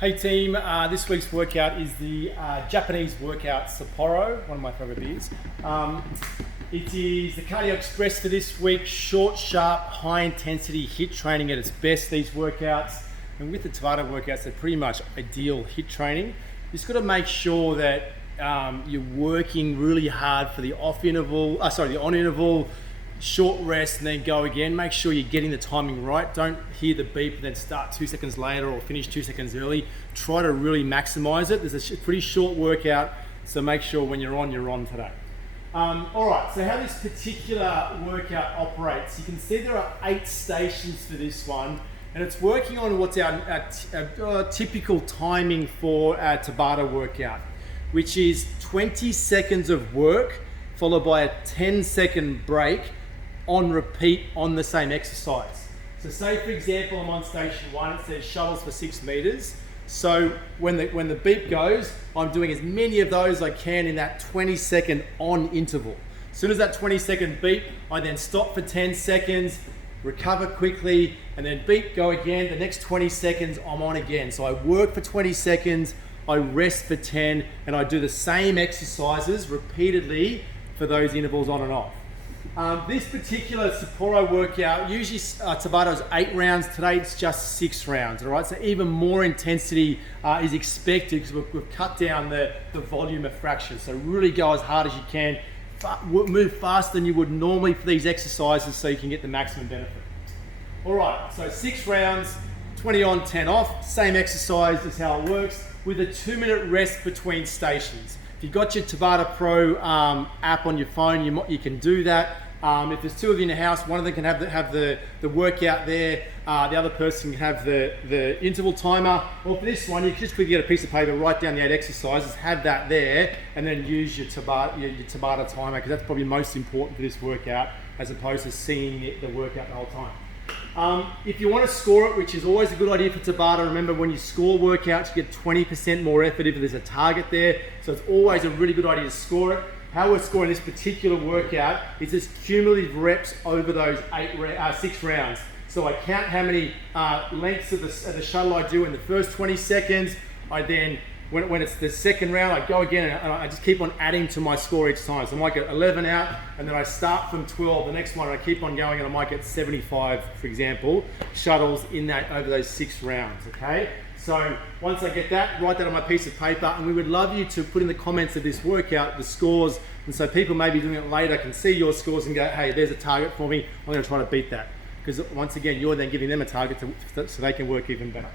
Hey team, this week's workout is the Japanese workout Sapporo, one of my favorite beers. It is the Cardio Express for this week, short, sharp, high intensity HIIT training at its best, these workouts. And with the Tabata workouts, they're pretty much ideal HIIT training. You just got to make sure that you're working really hard for the the on interval, short rest and then go again. Make sure you're getting the timing right. Don't hear the beep and then start 2 seconds later or finish 2 seconds early. Try to really maximize it. There's a pretty short workout, so make sure when you're on today. All right, so how this particular workout operates, you can see there are 8 stations for this one, and it's working on what's our typical timing for our Tabata workout, which is 20 seconds of work followed by a 10-second break on repeat on the same exercise. So say for example, I'm on station 1, it says shuttles for 6 meters. So when the beep goes, I'm doing as many of those as I can in that 20-second on interval. As soon as that 20-second beep, I then stop for 10 seconds, recover quickly, and then beep, go again. The next 20 seconds, I'm on again. So I work for 20 seconds, I rest for 10, and I do the same exercises repeatedly for those intervals on and off. This particular Sapporo workout, usually Tabata is 8 rounds. Today it's just 6 rounds, all right? So even more intensity is expected because we've cut down the volume of fractions. So really go as hard as you can, move faster than you would normally for these exercises so you can get the maximum benefit. All right, so 6 rounds, 20 on, 10 off, same exercise is how it works with a 2-minute rest between stations. If you've got your Tabata Pro app on your phone, you can do that. If there's 2 of you in the house, one of them can have the workout there, the other person can have the interval timer. Or for this one, you can just quickly get a piece of paper, write down the 8 exercises, have that there, and then use your Tabata timer, because that's probably most important for this workout, as opposed to seeing the workout the whole time. If you want to score it, which is always a good idea for Tabata, remember when you score workouts, you get 20% more effort if there's a target there. So it's always a really good idea to score it. How we're scoring this particular workout is just cumulative reps over those 6 rounds. So I count how many lengths of the shuttle I do in the first 20 seconds. I then, when it's the second round, I go again and I just keep on adding to my score each time. So I might get 11 out, and then I start from 12. The next one, I keep on going, and I might get 75, for example, shuttles over those 6 rounds, okay? So once I get that, write that on my piece of paper, and we would love you to put in the comments of this workout the scores, and so people may be doing it later can see your scores and go, hey, there's a target for me, I'm going to try to beat that. Because once again, you're then giving them a target so they can work even better.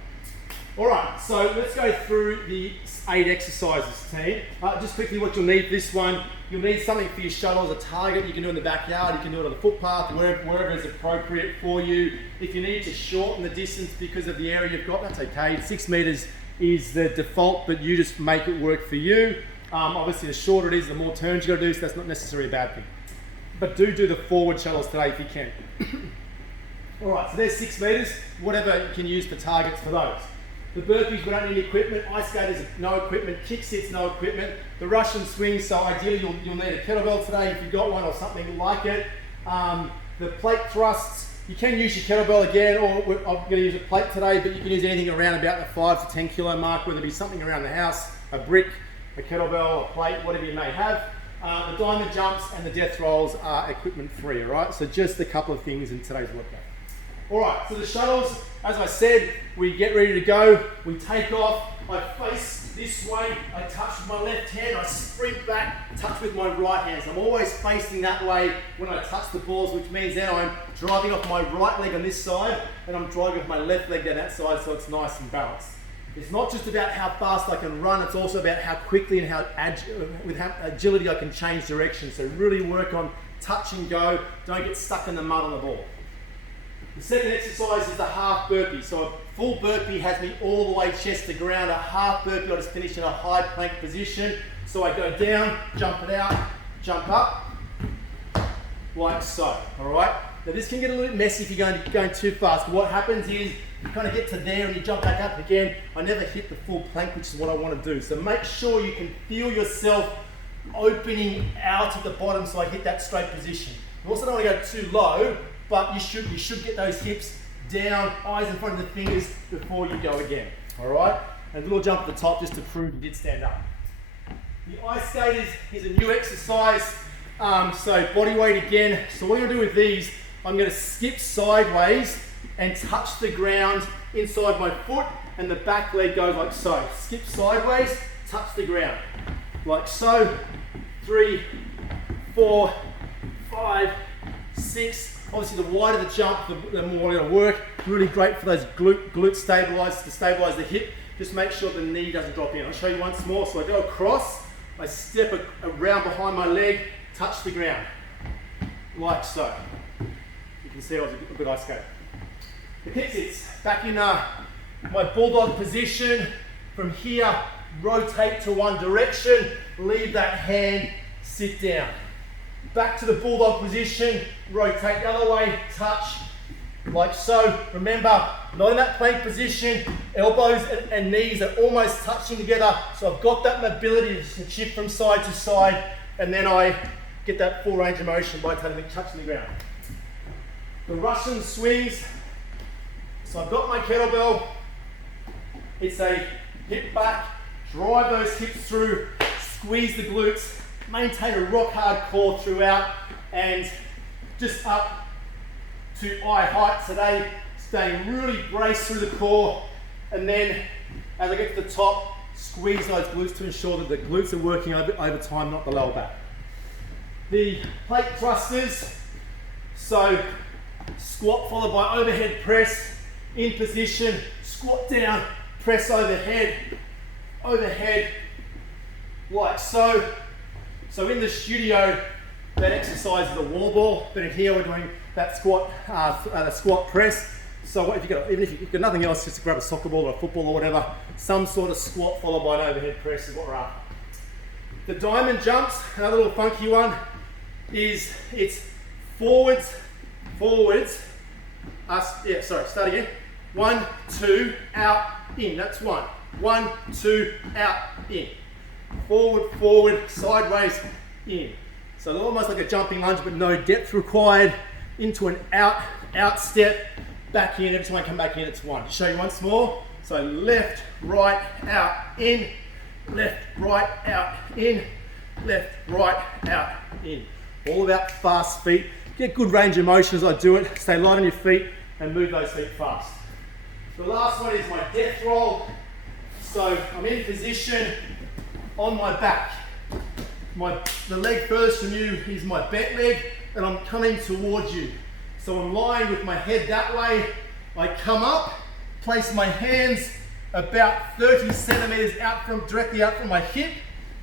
All right, so let's go through the 8 exercises, team. Just quickly what you'll need for this one, you'll need something for your shuttle as a target. You can do it in the backyard, you can do it on the footpath, wherever is appropriate for you. If you need to shorten the distance because of the area you've got, that's okay. 6 meters is the default, but you just make it work for you. Obviously the shorter it is, the more turns you've got to do, so that's not necessarily a bad thing. But do the forward shuttles today if you can. All right, so there's 6 meters, whatever you can use for targets for those. The burpees, we don't need equipment. Ice skaters, no equipment. Kick sits, no equipment. The Russian swings, so ideally you'll need a kettlebell today if you've got one or something like it. The plate thrusts, you can use your kettlebell again, or I'm going to use a plate today, but you can use anything around about the 5 to 10 kilo mark, whether it be something around the house, a brick, a kettlebell, a plate, whatever you may have. The diamond jumps and the death rolls are equipment free, all right? So just a couple of things in today's workout. All right, so the shuttles, as I said, we get ready to go, we take off, I face this way, I touch with my left hand, I sprint back, touch with my right hand. So I'm always facing that way when I touch the balls, which means then I'm driving off my right leg on this side, and I'm driving off my left leg down that side, so it's nice and balanced. It's not just about how fast I can run, it's also about how quickly and with how agility I can change direction. So really work on touch and go, don't get stuck in the mud on the ball. The second exercise is the half burpee. So a full burpee has me all the way chest to ground. A half burpee, I just finish in a high plank position. So I go down, jump it out, jump up, like so, all right? Now this can get a little bit messy if you're going too fast. What happens is you kind of get to there and you jump back up again. I never hit the full plank, which is what I want to do. So make sure you can feel yourself opening out at the bottom so I hit that straight position. You also don't want to go too low, but you should get those hips down, eyes in front of the fingers before you go again, all right? and a little jump at the top just to prove you did stand up. The ice skate is a new exercise, so body weight again. So what I'm gonna do with these, I'm gonna skip sideways and touch the ground inside my foot, and the back leg goes like so. Skip sideways, touch the ground, like so. 3, 4, 5, 6. Obviously the wider the jump, the more it'll work. Really great for those glute stabilizers to stabilize the hip. Just make sure the knee doesn't drop in. I'll show you once more. So I go across, I step around behind my leg, touch the ground, like so. You can see I was a good ice skate. The hip sits, back in my bulldog position. From here, rotate to one direction, leave that hand, sit down. Back to the bulldog position, rotate the other way, touch, like so. Remember, not in that plank position, elbows and knees are almost touching together, so I've got that mobility to shift from side to side, and then I get that full range of motion by touching the ground. The Russian swings, so I've got my kettlebell, it's a hip back, drive those hips through, squeeze the glutes, maintain a rock hard core throughout, and just up to eye height today, staying really braced through the core, and then as I get to the top, squeeze those glutes to ensure that the glutes are working over time, not the lower back. The plate thrusters, so squat followed by overhead press, in position, squat down, press overhead, like so. So in the studio, that exercise is a wall ball, but in here we're doing that squat press. So even if you've got nothing else, just grab a soccer ball or a football or whatever, some sort of squat followed by an overhead press is what we're after. The diamond jumps, another little funky one, it's forwards, start again. 1, 2, out, in, that's 1. 1, 2, out, in. Forward, sideways, in. So almost like a jumping lunge, but no depth required. Into an out step, back in. Every time I come back in, it's 1. Show you once more. So left, right, out, in. Left, right, out, in. Left, right, out, in. All about fast feet. Get good range of motion as I do it. Stay light on your feet and move those feet fast. The last one is my death roll. So I'm in position on my back. The leg furthest from you is my bent leg, and I'm coming towards you. So I'm lying with my head that way. I come up, place my hands about 30 centimeters directly out from my hip.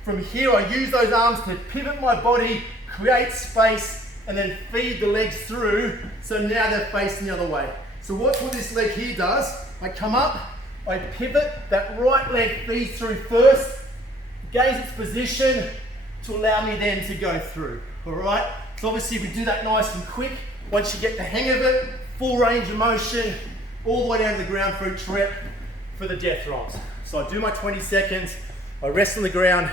From here, I use those arms to pivot my body, create space, and then feed the legs through, so now they're facing the other way. So watch what this leg here does. I come up, I pivot, that right leg feeds through first, gains its position to allow me then to go through, all right? So obviously if we do that nice and quick, once you get the hang of it, full range of motion, all the way down to the ground for each rep for the death rolls. So I do my 20 seconds, I rest on the ground,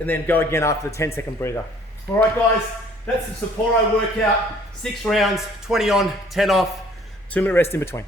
and then go again after the 10-second breather. All right guys, that's the Sapporo workout, 6 rounds, 20 on, 10 off, 2-minute rest in between.